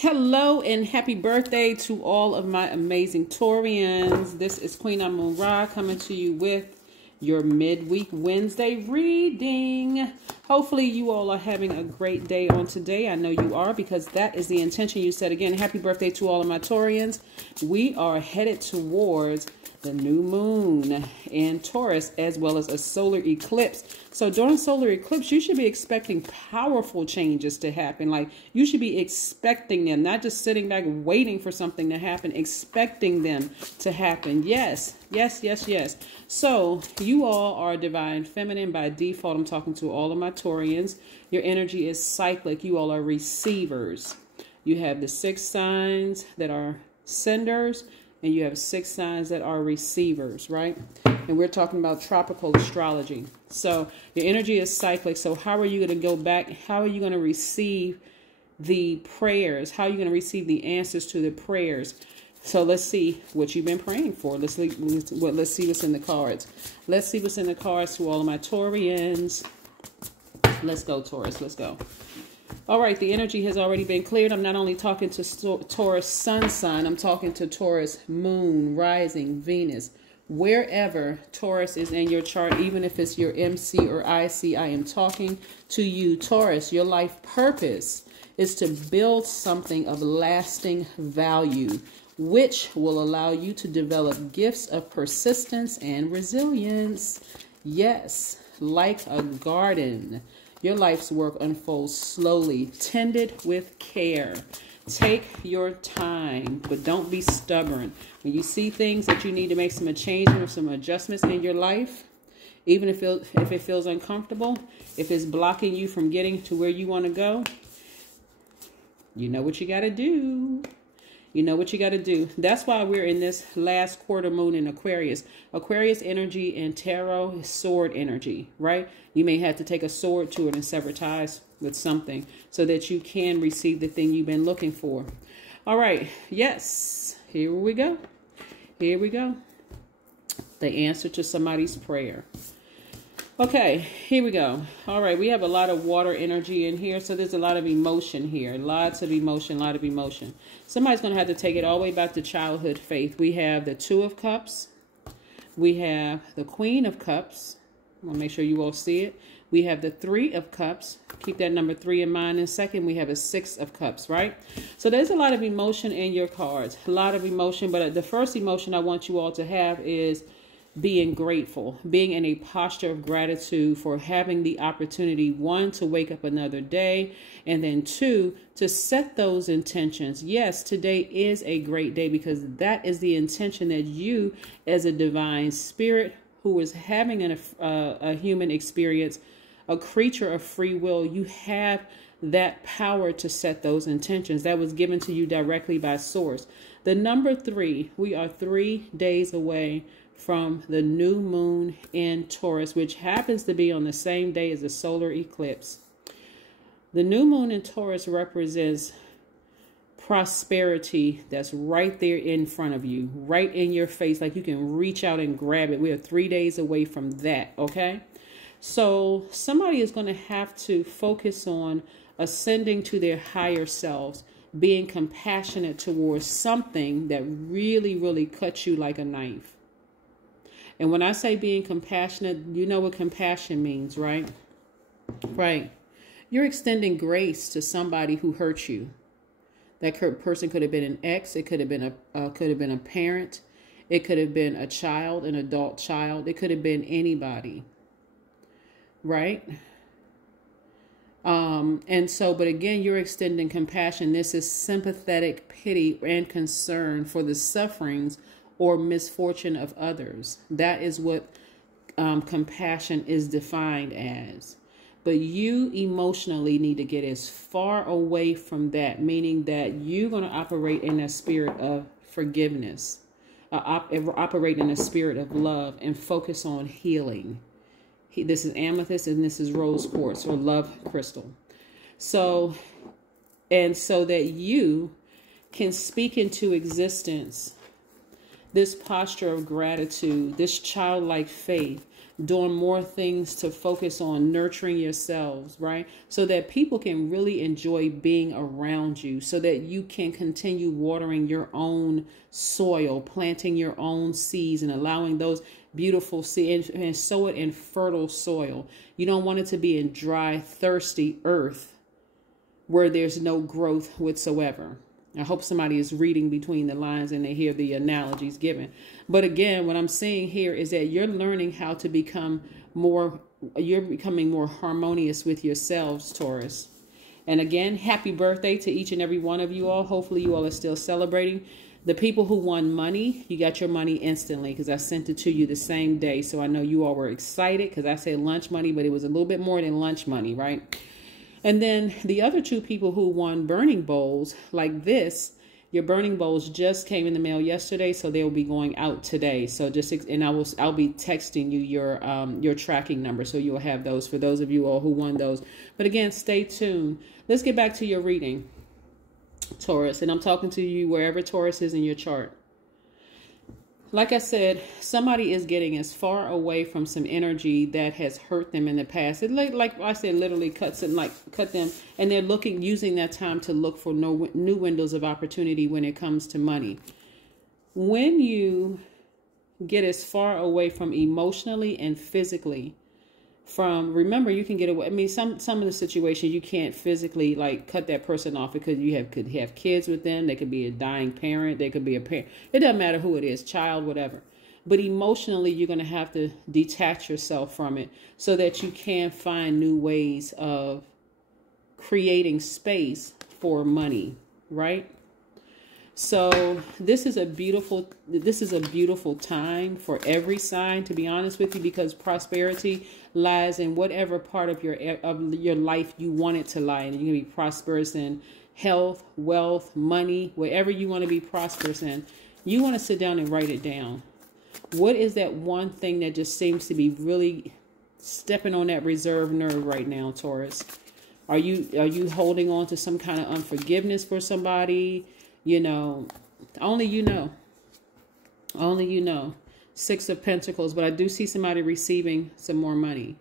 Hello and happy birthday to all of my amazing Taurians. This is Queen Amun Ra coming to you with your midweek Wednesday reading. Hopefully you all are having a great day on today. I know you are, because that is the intention you set. Again, happy birthday to all of my Taurians. We are headed towards the new moon in Taurus, as well as a solar eclipse. So during solar eclipse, you should be expecting powerful changes to happen. Like, you should be expecting them, not just sitting back waiting for something to happen, expecting them to happen. Yes, yes, yes, yes. So you all are divine feminine by default. I'm talking to all of my Taurians. Your energy is cyclic. You all are receivers. You have the 6 signs that are senders, and you have 6 signs that are receivers, right? And we're talking about tropical astrology. So your energy is cyclic. So how are you going to go back? How are you going to receive the prayers? How are you going to receive the answers to the prayers? So let's see what you've been praying for. Let's see what's in the cards. Let's see what's in the cards to all of my Taurians. Let's go, Taurus. Let's go. All right, the energy has already been cleared. I'm not only talking to Taurus sun sign, I'm talking to Taurus moon, rising, Venus. Wherever Taurus is in your chart, even if it's your MC or IC, I am talking to you, Taurus. Your life purpose is to build something of lasting value, which will allow you to develop gifts of persistence and resilience. Yes, like a garden. Your life's work unfolds slowly, tended with care. Take your time, but don't be stubborn. When you see things that you need to make some changes or some adjustments in your life, even if it feels uncomfortable, if it's blocking you from getting to where you want to go, you know what you got to do. You know what you got to do. That's why we're in this last quarter moon in Aquarius. Aquarius energy and tarot is sword energy, right? You may have to take a sword to it and sever ties with something so that you can receive the thing you've been looking for. All right. Yes. Here we go. Here we go. The answer to somebody's prayer. Okay, here we go. All right, we have a lot of water energy in here, so there's a lot of emotion here. Lots of emotion, a lot of emotion. Somebody's going to have to take it all the way back to childhood faith. We have the 2 of Cups. We have the Queen of Cups. I want to make sure you all see it. We have the 3 of Cups. Keep that number 3 in mind. And second, we have a 6 of Cups, right? So there's a lot of emotion in your cards. A lot of emotion, but the first emotion I want you all to have is being grateful, being in a posture of gratitude for having the opportunity, 1, to wake up another day, and then 2, to set those intentions. Yes, today is a great day because that is the intention that you, as a divine spirit who is having a human experience, a creature of free will, you have that power to set those intentions. That was given to you directly by source. The number 3, we are 3 days away from the new moon in Taurus, which happens to be on the same day as the solar eclipse. The new moon in Taurus represents prosperity that's right there in front of you, right in your face, like you can reach out and grab it. We are 3 days away from that, okay? So somebody is going to have to focus on ascending to their higher selves, being compassionate towards something that really, really cuts you like a knife. And when I say being compassionate, you know what compassion means, right? Right. You're extending grace to somebody who hurt you. That person could have been an ex. It could have been a parent. It could have been a child, an adult child. It could have been anybody. Right? But again, you're extending compassion. This is sympathetic pity and concern for the sufferings or misfortune of others. That is what compassion is defined as. But you emotionally need to get as far away from that, meaning that you're going to operate in a spirit of forgiveness, operate in a spirit of love, and focus on healing. This is amethyst and this is rose quartz or love crystal. So that you can speak into existence this posture of gratitude, this childlike faith, doing more things to focus on nurturing yourselves, right? So that people can really enjoy being around you, so that you can continue watering your own soil, planting your own seeds, and allowing those beautiful seeds and sow it in fertile soil. You don't want it to be in dry, thirsty earth where there's no growth whatsoever. I hope somebody is reading between the lines and they hear the analogies given. But again, what I'm seeing here is that you're learning how to become more, you're becoming more harmonious with yourselves, Taurus. And again, happy birthday to each and every one of you all. Hopefully you all are still celebrating. The people who won money, you got your money instantly because I sent it to you the same day. So I know you all were excited because I said lunch money, but it was a little bit more than lunch money, right? And then the other two people who won burning bowls like this, your burning bowls just came in the mail yesterday, so they'll be going out today. So just, and I'll be texting you your tracking number, so you'll have those for those of you all who won those. But again, stay tuned. Let's get back to your reading, Taurus, and I'm talking to you wherever Taurus is in your chart. Like I said, somebody is getting as far away from some energy that has hurt them in the past. It like I said, literally cut them, and they're using that time to look for new windows of opportunity when it comes to money. When you get as far away from emotionally and physically, remember, you can get away. I mean, some of the situations you can't physically like cut that person off because you could have kids with them. They could be a dying parent. They could be a parent. It doesn't matter who it is, child, whatever. But emotionally, you're going to have to detach yourself from it so that you can find new ways of creating space for money, right? So this is a beautiful time for every sign, to be honest with you, because prosperity lies in whatever part of your life you want it to lie in. You can be prosperous in health, wealth, money, wherever you want to be prosperous in. You want to sit down and write it down. What is that one thing that just seems to be really stepping on that reserve nerve right now, Taurus? Are you holding on to some kind of unforgiveness for somebody? You know, only you know. Only you know. 6 of Pentacles, but I do see somebody receiving some more money.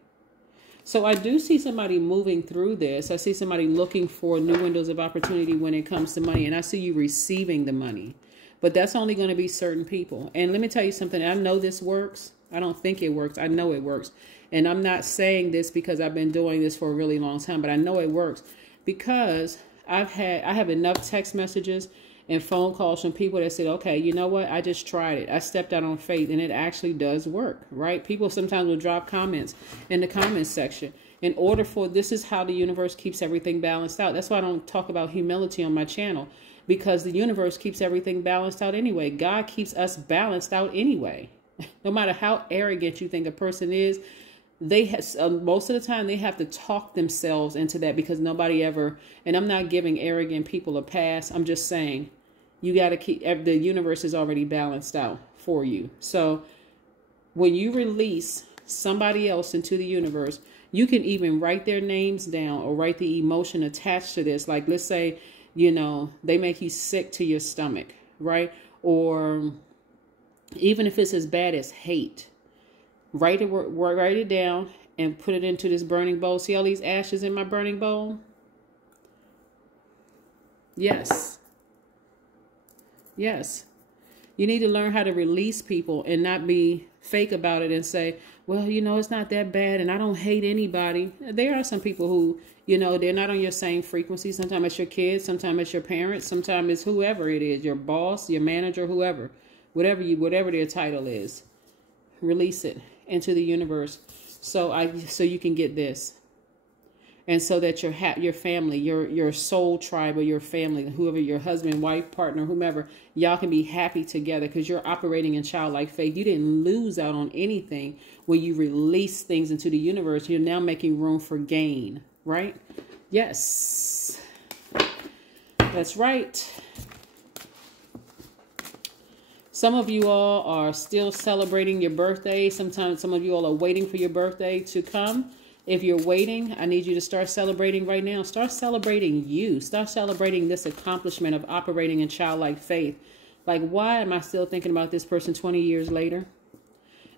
So I do see somebody moving through this. I see somebody looking for new windows of opportunity when it comes to money, and I see you receiving the money. But that's only going to be certain people. And let me tell you something. I know this works. I don't think it works. I know it works. And I'm not saying this because I've been doing this for a really long time, but I know it works because I have enough text messages and phone calls from people that said, okay, you know what? I just tried it. I stepped out on faith and it actually does work, right? People sometimes will drop comments in the comments section. In order for, this is how the universe keeps everything balanced out. That's why I don't talk about humility on my channel, because the universe keeps everything balanced out anyway. God keeps us balanced out anyway. No matter how arrogant you think a person is, most of the time they have to talk themselves into that, because nobody ever, and I'm not giving arrogant people a pass. I'm just saying, you got to keep, the universe is already balanced out for you. So when you release somebody else into the universe, you can even write their names down or write the emotion attached to this. Like, let's say, you know, they make you sick to your stomach, right? Or even if it's as bad as hate, write it down and put it into this burning bowl. See all these ashes in my burning bowl? Yes. Yes. You need to learn how to release people and not be fake about it and say, well, you know, it's not that bad and I don't hate anybody. There are some people who, you know, they're not on your same frequency. Sometimes it's your kids, sometimes it's your parents, sometimes it's whoever it is, your boss, your manager, whoever, whatever their title is. Release it into the universe so you can get this. And so that your family, your soul tribe or your family, whoever, your husband, wife, partner, whomever, y'all can be happy together because you're operating in childlike faith. You didn't lose out on anything when you release things into the universe. You're now making room for gain, right? Yes, that's right. Some of you all are still celebrating your birthday. Sometimes some of you all are waiting for your birthday to come. If you're waiting, I need you to start celebrating right now. Start celebrating you. Start celebrating this accomplishment of operating in childlike faith. Like, why am I still thinking about this person 20 years later?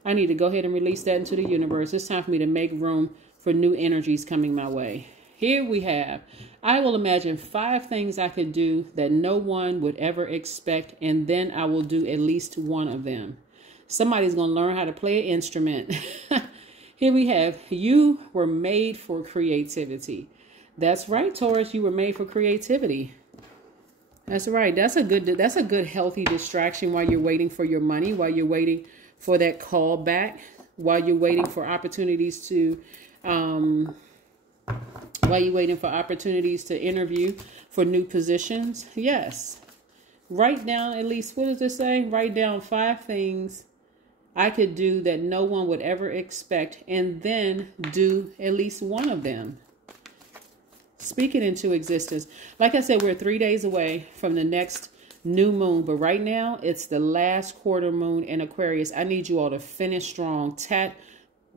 I need to go ahead and release that into the universe. It's time for me to make room for new energies coming my way. Here we have, I will imagine 5 things I could do that no one would ever expect, and then I will do at least one of them. Somebody's going to learn how to play an instrument. Here we have, you were made for creativity. That's right, Taurus, you were made for creativity. That's right. That's a good healthy distraction while you're waiting for your money, while you're waiting for that call back, while you're waiting for opportunities to interview for new positions. Yes. Write down at least, what does it say? Write down 5 things I could do that no one would ever expect, and then do at least one of them. Speak it into existence. Like I said, we're 3 days away from the next new moon, but right now it's the last quarter moon in Aquarius. I need you all to finish strong.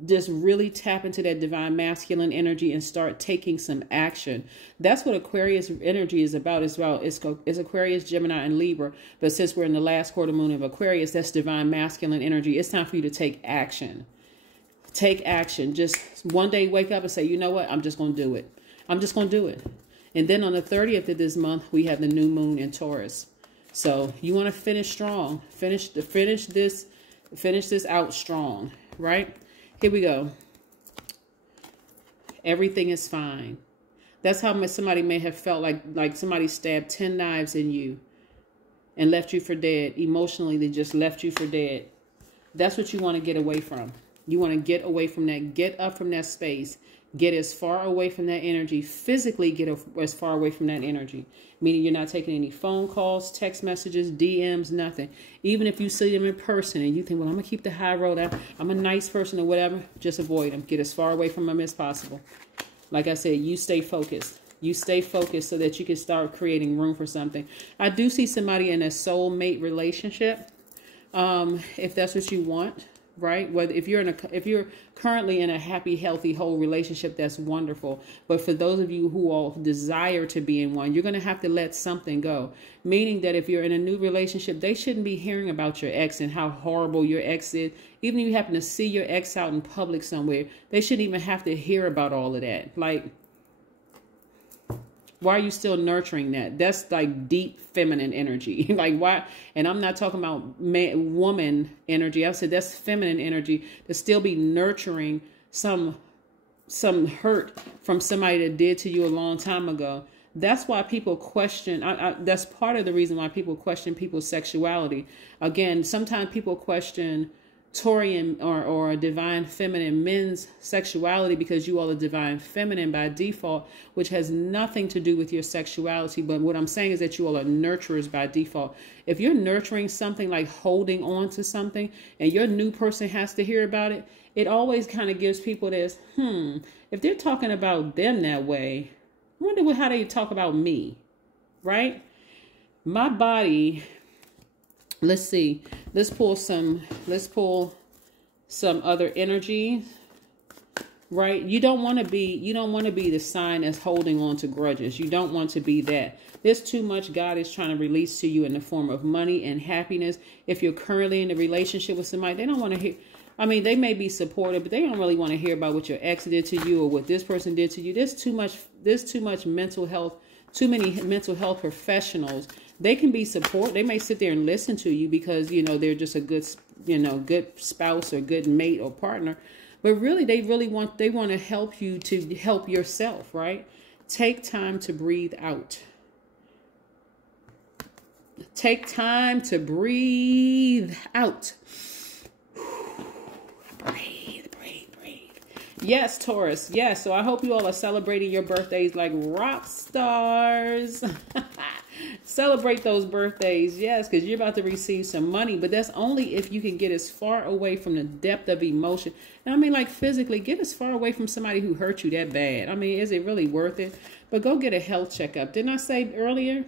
Just really tap into that divine masculine energy and start taking some action. That's what Aquarius energy is about as well. It's Aquarius, Gemini, and Libra. But since we're in the last quarter moon of Aquarius, that's divine masculine energy. It's time for you to take action. Take action. Just one day wake up and say, you know what? I'm just going to do it. I'm just going to do it. And then on the 30th of this month, we have the new moon in Taurus. So you want to finish strong. Finish this out strong, right? Here we go. Everything is fine. That's how somebody may have felt like somebody stabbed 10 knives in you and left you for dead. Emotionally, they just left you for dead. That's what you want to get away from. You want to get away from that. Get up from that space. Get as far away from that energy. Physically get as far away from that energy. Meaning you're not taking any phone calls, text messages, DMs, nothing. Even if you see them in person and you think, well, I'm going to keep the high road. I'm a nice person or whatever. Just avoid them. Get as far away from them as possible. Like I said, you stay focused. You stay focused so that you can start creating room for something. I do see somebody in a soulmate relationship. If that's what you want. Right? Whether if you're currently in a happy, healthy, whole relationship, that's wonderful. But for those of you who all desire to be in one, you're going to have to let something go. Meaning that if you're in a new relationship, they shouldn't be hearing about your ex and how horrible your ex is. Even if you happen to see your ex out in public somewhere, they shouldn't even have to hear about all of that. Like, why are you still nurturing that? That's like deep feminine energy. Like why? And I'm not talking about woman energy. I said that's feminine energy to still be nurturing some hurt from somebody that did to you a long time ago. That's why people question. That's part of the reason why people question people's sexuality. Again, sometimes people question Taurian or divine feminine men's sexuality because you all are divine feminine by default, which has nothing to do with your sexuality. But what I'm saying is that you all are nurturers by default. If you're nurturing something like holding on to something and your new person has to hear about it, it always kind of gives people this, if they're talking about them that way, I wonder how they talk about me, right? My body. Let's see. Let's pull some other energy. Right? You don't want to be the sign that's holding on to grudges. You don't want to be that. There's too much God is trying to release to you in the form of money and happiness. If you're currently in a relationship with somebody, they don't want to hear. I mean, they may be supportive, but they don't really want to hear about what your ex did to you or what this person did to you. There's too much mental health, too many mental health professionals. They can be support. They may sit there and listen to you because, you know, they're just a good, good spouse or good mate or partner. But really, they want to help you to help yourself, right? Take time to breathe out. Take time to breathe out. Breathe. Yes, Taurus. Yes. So I hope you all are celebrating your birthdays like rock stars. Celebrate those birthdays. Yes, because you're about to receive some money. But that's only if you can get as far away from the depth of emotion. And I mean, like physically, get as far away from somebody who hurt you that bad. I mean, is it really worth it? But go get a health checkup. Didn't I say earlier?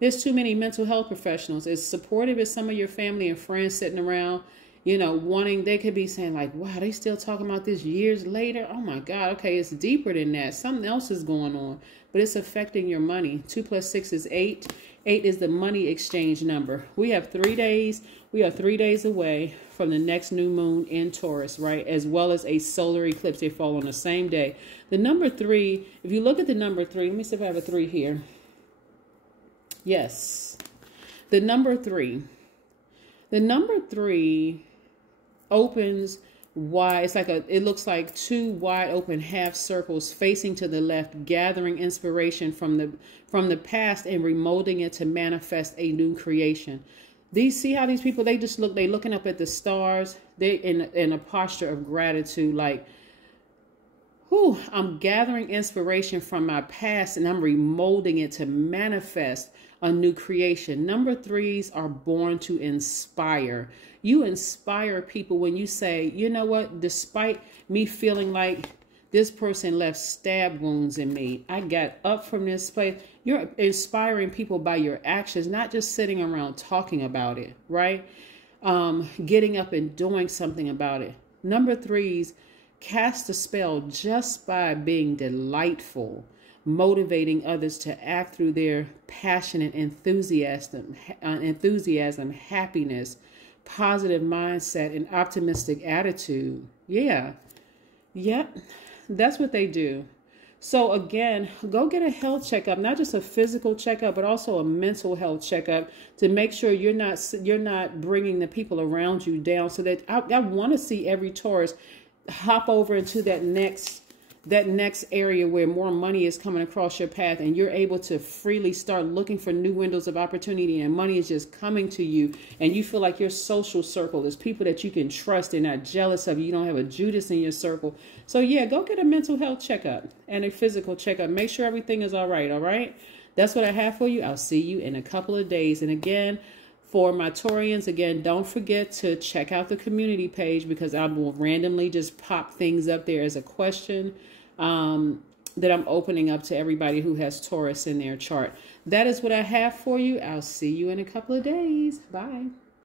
There's too many mental health professionals. As supportive as some of your family and friends sitting around, they could be saying like, wow, they still talking about this years later. Oh my God. Okay. It's deeper than that. Something else is going on, but it's affecting your money. 2 + 6 is 8. 8 is the money exchange number. We have 3 days. We are 3 days away from the next new moon in Taurus, right? As well as a solar eclipse. They fall on the same day. The number 3, if you look at the number 3, let me see if I have a 3 here. Yes. The number 3. The number 3 opens wide. It's like it looks like 2 wide open half circles facing to the left, gathering inspiration from the past and remolding it to manifest a new creation. See how these people, they looking up at the stars. They in a posture of gratitude, like, whew, I'm gathering inspiration from my past and I'm remolding it to manifest a new creation. Number 3s are born to inspire. You inspire people when you say, you know what, despite me feeling like this person left stab wounds in me, I got up from this place. You're inspiring people by your actions, not just sitting around talking about it, right? Getting up and doing something about it. Number 3s cast a spell just by being delightful, motivating others to act through their passionate enthusiasm, happiness, positive mindset, and optimistic attitude. Yeah. Yep. That's what they do. So again, go get a health checkup, not just a physical checkup, but also a mental health checkup to make sure you're not bringing the people around you down. So that I want to see every Taurus hop over into that next area where more money is coming across your path and you're able to freely start looking for new windows of opportunity and money is just coming to you and you feel like your social circle is people that you can trust. They're not jealous of you. You don't have a Judas in your circle. So yeah, go get a mental health checkup and a physical checkup. Make sure everything is all right. All right. That's what I have for you. I'll see you in a couple of days. And again, for my Taurians, again, don't forget to check out the community page because I will randomly just pop things up there as a question that I'm opening up to everybody who has Taurus in their chart. That is what I have for you. I'll see you in a couple of days. Bye.